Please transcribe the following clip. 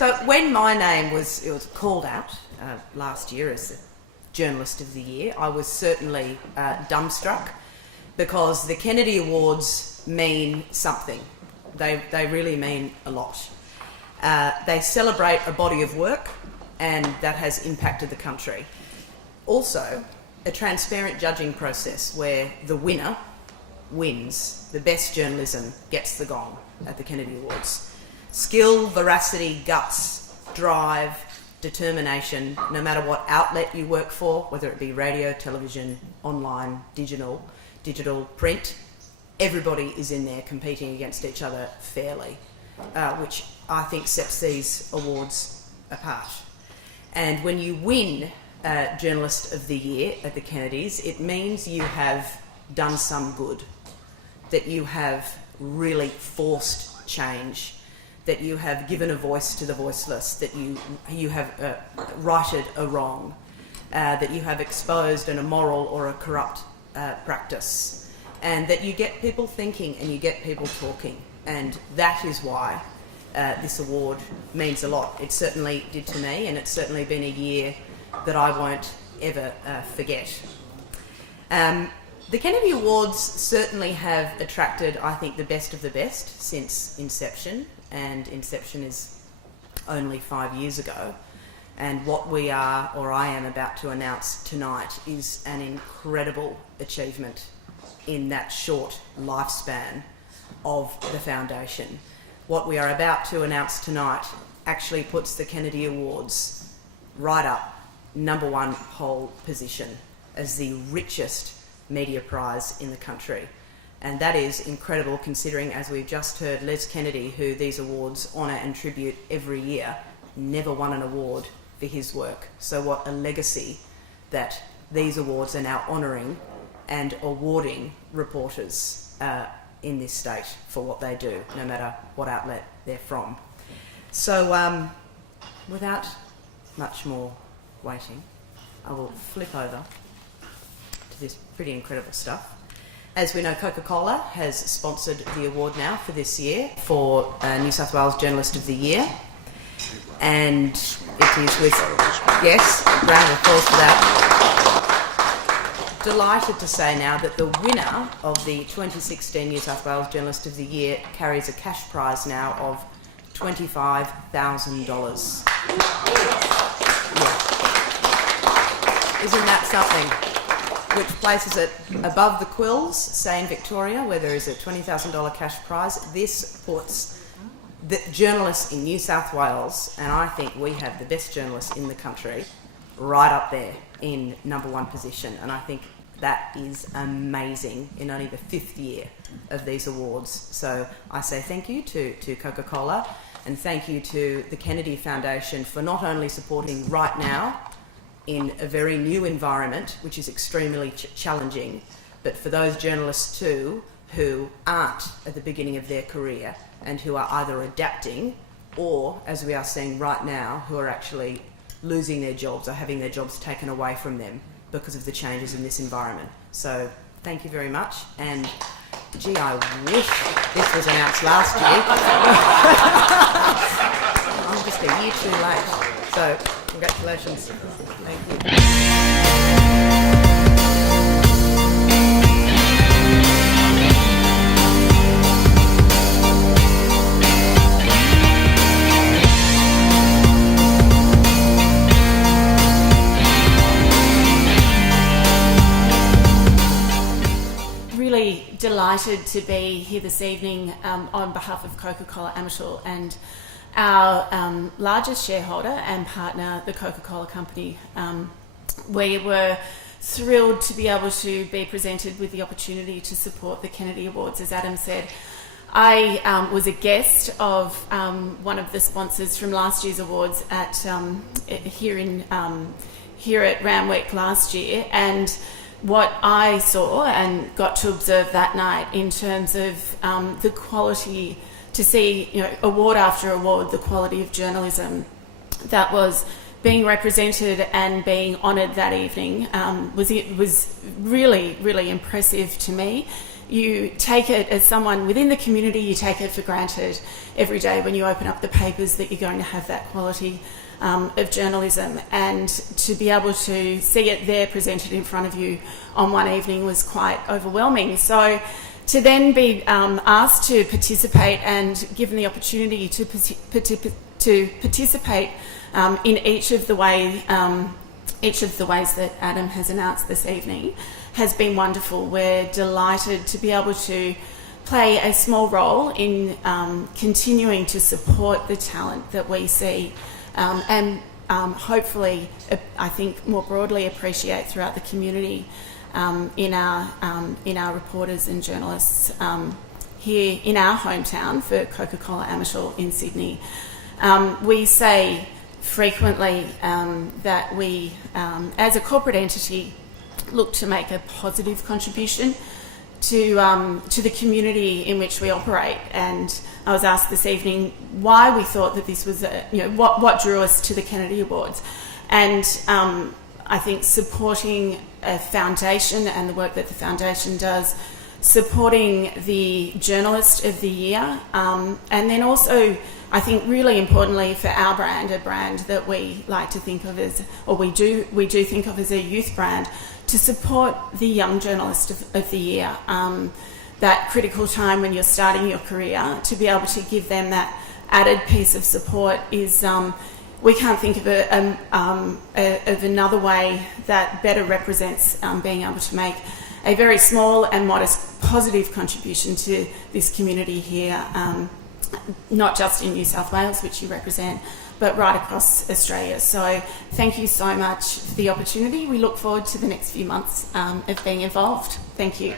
So when my name was called out last year as the Journalist of the Year, I was certainly dumbstruck, because the Kennedy Awards mean something. They really mean a lot. They celebrate a body of work, and that has impacted the country. Also, a transparent judging process where the winner wins. The best journalism gets the gong at the Kennedy Awards. Skill, veracity, guts, drive, determination, no matter what outlet you work for, whether it be radio, television, online, digital, print, everybody is in there competing against each other fairly, which I think sets these awards apart. And when you win Journalist of the Year at the Kennedys, it means you have done some good, that you have really forced change, that you have given a voice to the voiceless, that you have righted a wrong, that you have exposed an immoral or a corrupt practice, and that you get people thinking and you get people talking. And that is why this award means a lot. It certainly did to me, and it's certainly been a year that I won't ever forget. The Kennedy Awards certainly have attracted, I think, the best of the best since inception, and inception is only 5 years ago. And what we are, or I am about to announce tonight, is an incredible achievement in that short lifespan of the foundation. What we are about to announce tonight actually puts the Kennedy Awards right up, #1 pole position, as the richest media prize in the country. And that is incredible, considering, as we've just heard, Les Kennedy, who these awards honour and tribute every year, never won an award for his work. So what a legacy that these awards are now honouring and awarding reporters in this state for what they do, no matter what outlet they're from. So without much more waiting, I will flip over to this pretty incredible stuff. As we know, Coca-Cola has sponsored the award now for this year for New South Wales Journalist of the Year. And it is with, yes, round of applause for that. Delighted to say now that the winner of the 2016 New South Wales Journalist of the Year carries a cash prize now of $25,000. Yeah. Isn't that something? Which places it above the Quills, say in Victoria, where there is a $20,000 cash prize. This puts the journalists in New South Wales, and I think we have the best journalists in the country, right up there in #1 position. And I think that is amazing in only the 5th year of these awards. So I say thank you to Coca-Cola, and thank you to the Kennedy Foundation for not only supporting right now in a very new environment, which is extremely challenging, but for those journalists too who aren't at the beginning of their career and who are either adapting or, as we are seeing right now, who are actually losing their jobs or having their jobs taken away from them because of the changes in this environment. So thank you very much, and gee, I wish this was announced last year. I'm just a year too late. So congratulations. Thank you. Really delighted to be here this evening on behalf of Coca-Cola Amateur and our largest shareholder and partner, the Coca-Cola Company. We were thrilled to be able to be presented with the opportunity to support the Kennedy Awards. As Adam said, I was a guest of one of the sponsors from last year's awards at here at Randwick last year, and what I saw and got to observe that night in terms of the quality, to see, award after award, the quality of journalism that was being represented and being honoured that evening was really, really impressive to me. you take it as someone within the community, you take it for granted every day when you open up the papers that you're going to have that quality of journalism, and to be able to see it there presented in front of you on one evening was quite overwhelming. So to then be asked to participate and given the opportunity to participate in each of the ways that Adam has announced this evening has been wonderful. We're delighted to be able to play a small role in continuing to support the talent that we see and hopefully, I think, more broadly appreciate throughout the community in our reporters and journalists here in our hometown for Coca-Cola Amatil in Sydney. We say frequently that we, as a corporate entity, look to make a positive contribution to the community in which we operate. And I was asked this evening why we thought that this was, what drew us to the Kennedy Awards. And I think supporting a foundation and the work that the foundation does, supporting the Journalist of the Year, and then also, I think really importantly for our brand, a brand that we like to think of as, or we do think of as a youth brand, to support the Young Journalist of the Year. That critical time when you're starting your career, to be able to give them that added piece of support is, we can't think of of another way that better represents being able to make a very small and modest positive contribution to this community here, not just in New South Wales, which you represent, but right across Australia. So thank you so much for the opportunity. We look forward to the next few months of being involved. Thank you.